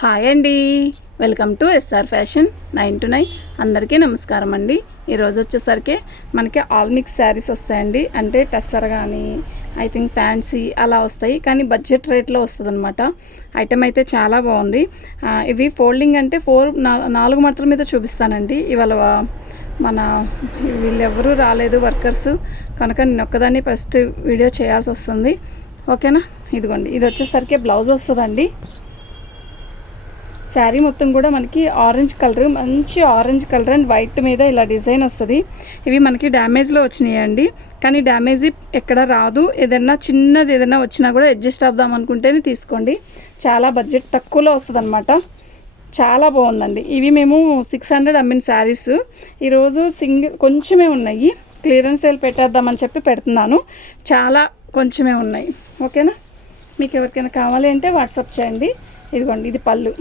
Hi అండి, welcome to SR fashion 9 to 9. అందరికీ నమస్కారం అండి. ఈరోజు వచ్చేసరికి మనకి ఆల్ మిక్స్ శారీస్ వస్తాయండి. అంటే టస్సర్ కానీ ఐ థింక్ ఫ్యాన్సీ అలా వస్తాయి, కానీ బడ్జెట్ రేట్లో వస్తుంది అనమాట. ఐటమ్ అయితే చాలా బాగుంది. ఇవి ఫోల్డింగ్ అంటే 4 మడతల మీద చూపిస్తానండి. ఇవాళ మన వీళ్ళెవరూ రాలేదు వర్కర్స్ కనుక నేను ఒక్కదాన్ని ఫస్ట్ వీడియో చేయాల్సి వస్తుంది. ఓకేనా. ఇదిగోండి, ఇది వచ్చేసరికి బ్లౌజ్ వస్తుందండి. శారీ మొత్తం కూడా మనకి ఆరెంజ్ కలర్, మంచి ఆరెంజ్ కలర్ అండ్ వైట్ మీద ఇలా డిజైన్ వస్తుంది. ఇవి మనకి డ్యామేజ్లో వచ్చినాయండి, కానీ డ్యామేజ్ ఎక్కడ రాదు. ఏదైనా చిన్నది ఏదైనా వచ్చినా కూడా అడ్జస్ట్ అవుదాం అనుకుంటేనే తీసుకోండి. చాలా బడ్జెట్ తక్కువలో వస్తుంది అనమాట. చాలా బాగుందండి. ఇవి మేము 600 అమ్మిన శారీస్ ఈరోజు కొంచెమే ఉన్నాయి. క్లియరెన్స్ సేల్ పెట్టేద్దామని చెప్పి పెడుతున్నాను. చాలా కొంచెమే ఉన్నాయి. ఓకేనా. మీకు ఎవరికైనా కావాలి అంటే వాట్సాప్ చేయండి. ఇదిగోండి, ఇది పళ్ళు.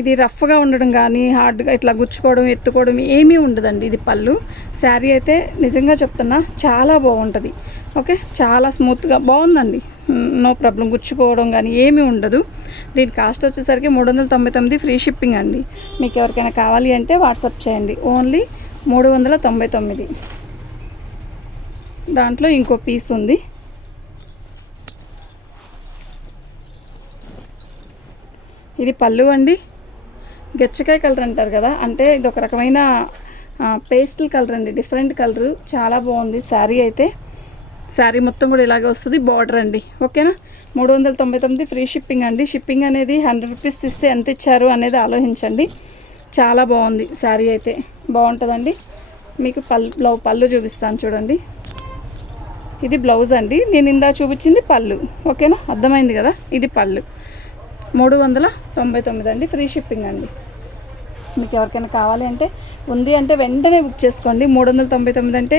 ఇది రఫ్గా ఉండడం కానీ హార్డ్గా ఇట్లా గుచ్చుకోవడం ఎత్తుకోవడం ఏమీ ఉండదండి. ఇది పళ్ళు. శారీ అయితే నిజంగా చెప్తున్నా చాలా బాగుంటుంది. ఓకే, చాలా స్మూత్గా బాగుందండి. నో ప్రాబ్లం, గుచ్చుకోవడం కానీ ఏమీ ఉండదు. దీని కాస్ట్ వచ్చేసరికి 399 ఫ్రీ షిప్పింగ్ అండి. మీకు ఎవరికైనా కావాలి అంటే వాట్సాప్ చేయండి. ఓన్లీ 399. దాంట్లో ఇంకో పీస్ ఉంది. ఇది పళ్ళు అండి. గచ్చకాయ కలర్ అంటారు కదా, అంటే ఇది ఒక రకమైన పేస్టల్ కలర్ అండి, డిఫరెంట్ కలరు. చాలా బాగుంది శారీ అయితే. శారీ మొత్తం కూడా ఇలాగే వస్తుంది. బార్డర్ అండి. ఓకేనా. 399 ఫ్రీ షిప్పింగ్ అండి. షిప్పింగ్ అనేది 100 రూపీస్ ఇస్తే ఎంత ఇచ్చారు అనేది ఆలోచించండి. చాలా బాగుంది శారీ అయితే, బాగుంటుందండి. మీకు పళ్ళు చూపిస్తాను చూడండి. ఇది బ్లౌజ్ అండి. నేను ఇందా చూపించింది పళ్ళు. ఓకేనా, అర్థమైంది కదా. ఇది పళ్ళు. 399 అండి. ఫ్రీ షిప్పింగ్ అండి. మీకు ఎవరికైనా కావాలి అంటే ఉంది అంటే వెంటనే బుక్ చేసుకోండి. 399 అంటే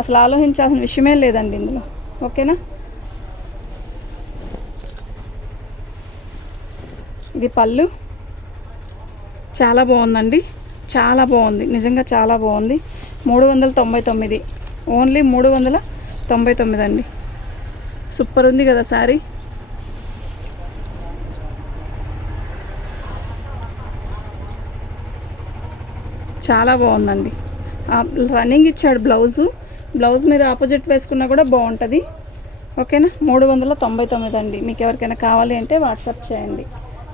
అసలు ఆలోచించాల్సిన విషయమే లేదండి ఇందులో. ఓకేనా. ఇది పళ్ళు. చాలా బాగుందండి, చాలా బాగుంది, నిజంగా చాలా బాగుంది. 399, ఓన్లీ 399 అండి. సూపర్ ఉంది కదా శారీ. చాలా బాగుందండి. రన్నింగ్ ఇచ్చాడు బ్లౌజ్ మీరు ఆపోజిట్ వేసుకున్నా కూడా బాగుంటుంది. ఓకేనా. 399 అండి. మీకు ఎవరికైనా కావాలి అంటే వాట్సాప్ చేయండి.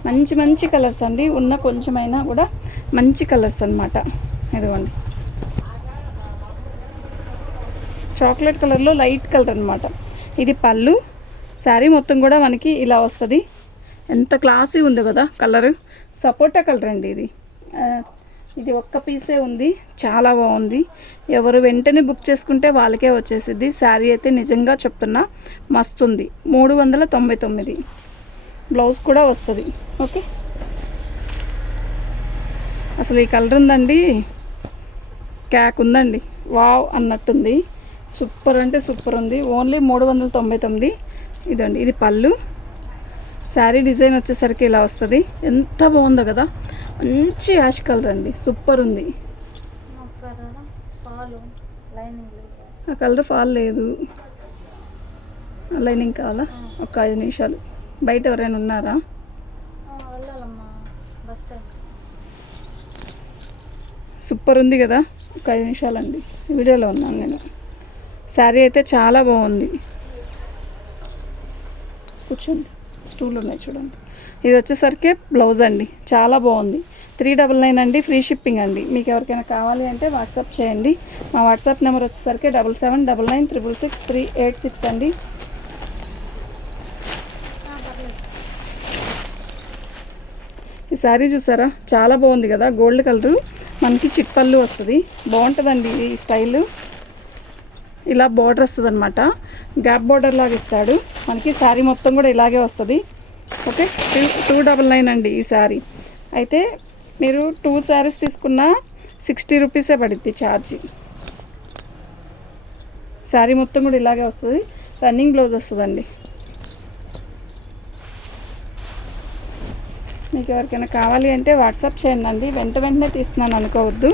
మంచి మంచి కలర్స్ అండి. ఉన్న కొంచెమైనా కూడా మంచి కలర్స్ అన్నమాట. ఇదిగోండి, చాక్లెట్ కలర్లో లైట్ కలర్ అనమాట. ఇది పళ్ళు. శారీ మొత్తం కూడా మనకి ఇలా వస్తుంది. ఎంత క్లాసీ ఉంది కదా కలరు. సపోటా కలర్ అండి ఇది. ఇది ఒక్క పీసే ఉంది. చాలా బాగుంది. ఎవరు వెంటనే బుక్ చేసుకుంటే వాళ్ళకే వచ్చేసిద్ది. శారీ అయితే నిజంగా చెప్తున్నా మస్తుంది. 399. బ్లౌజ్ కూడా వస్తుంది. ఓకే. అసలు ఈ కలర్ ఉందండి, క్యాక్ ఉందండి, వావ్ అన్నట్టుంది. సూపర్ అంటే సూపర్ ఉంది. ఓన్లీ 399. ఇదండి, ఇది పళ్ళు. శారీ డిజైన్ వచ్చేసరికి ఇలా వస్తుంది. ఎంత బాగుందో కదా. మంచి యాష్ కలర్ అండి, సూపర్ ఉంది. ఆ కలర్ ఫాల్ లేదు. లైనింగ్ కావాలా? ఒక 5 నిమిషాలు. బయట ఎవరైనా ఉన్నారా? సూపర్ ఉంది కదా. ఒక 5 నిమిషాలండి, వీడియోలో ఉన్నాను నేను. శారీ అయితే చాలా బాగుంది. కూర్చోండి, స్టూల్ ఉన్నాయి చూడండి. ఇది వచ్చేసరికి బ్లౌజ్ అండి. చాలా బాగుంది. 399 అండి. ఫ్రీ షిప్పింగ్ అండి. మీకు ఎవరికైనా కావాలి అంటే వాట్సాప్ చేయండి. మా వాట్సాప్ నెంబర్ వచ్చేసరికి 7799966386 అండి. ఈ శారీ చూసారా, చాలా బాగుంది కదా. గోల్డ్ కలరు, మనకి చిట్పళ్ళు వస్తుంది. బాగుంటుందండి ఈ స్టైలు. ఇలా బార్డర్ వస్తుంది అనమాట. గ్యాప్ బార్డర్ లాగా ఇస్తాడు మనకి. శారీ మొత్తం కూడా ఇలాగే వస్తుంది. ఓకే. 299 అండి ఈ శారీ. అయితే మీరు 2 శారీస్ తీసుకున్నా 60 రూపీసే పడుద్ది ఛార్జ్. శారీ మొత్తం కూడా ఇలాగే వస్తుంది. రన్నింగ్ బ్లౌజ్ వస్తుందండి. మీకు ఎవరికైనా కావాలి అంటే వాట్సాప్ చేయండి అండి. వెంటనే తీస్తున్నాను అనుకోవద్దు.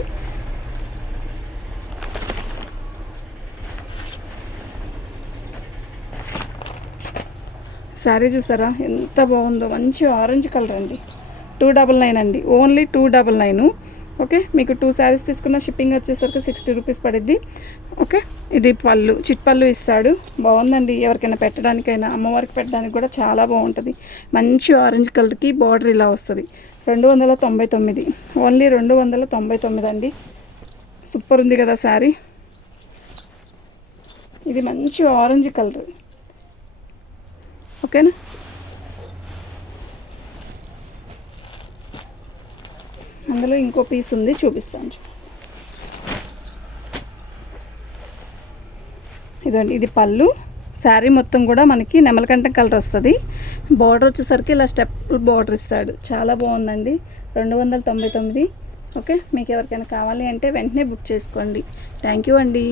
శారీ చూసారా ఎంత బాగుందో, మంచి ఆరెంజ్ కలర్ అండి. 299 అండి, ఓన్లీ 299. ఓకే, మీకు 2 శారీస్ తీసుకున్న షిప్పింగ్ వచ్చేసరికి 60 రూపీస్ పడుద్ది. ఓకే, ఇది పళ్ళు, చిట్ పళ్ళు ఇస్తాడు. బాగుందండి, ఎవరికైనా పెట్టడానికైనా, అమ్మవారికి పెట్టడానికి కూడా చాలా బాగుంటుంది. మంచి ఆరెంజ్ కలర్కి బార్డర్ ఇలా వస్తుంది. 299, ఓన్లీ 299 అండి. సూపర్ ఉంది కదా శారీ. ఇది మంచి ఆరెంజ్ కలర్. ఓకేనా, అందులో ఇంకో పీస్ ఉంది, చూపిస్తాను. ఇదండి, ఇది పళ్ళు. శారీ మొత్తం కూడా మనకి నెమలకంఠం కలర్ వస్తుంది. బార్డర్ వచ్చేసరికి ఇలా స్టెప్ బార్డర్ ఇస్తాడు. చాలా బాగుందండి. 299. ఓకే, మీకు ఎవరికైనా కావాలి అంటే వెంటనే బుక్ చేసుకోండి. థ్యాంక్ యూ అండి.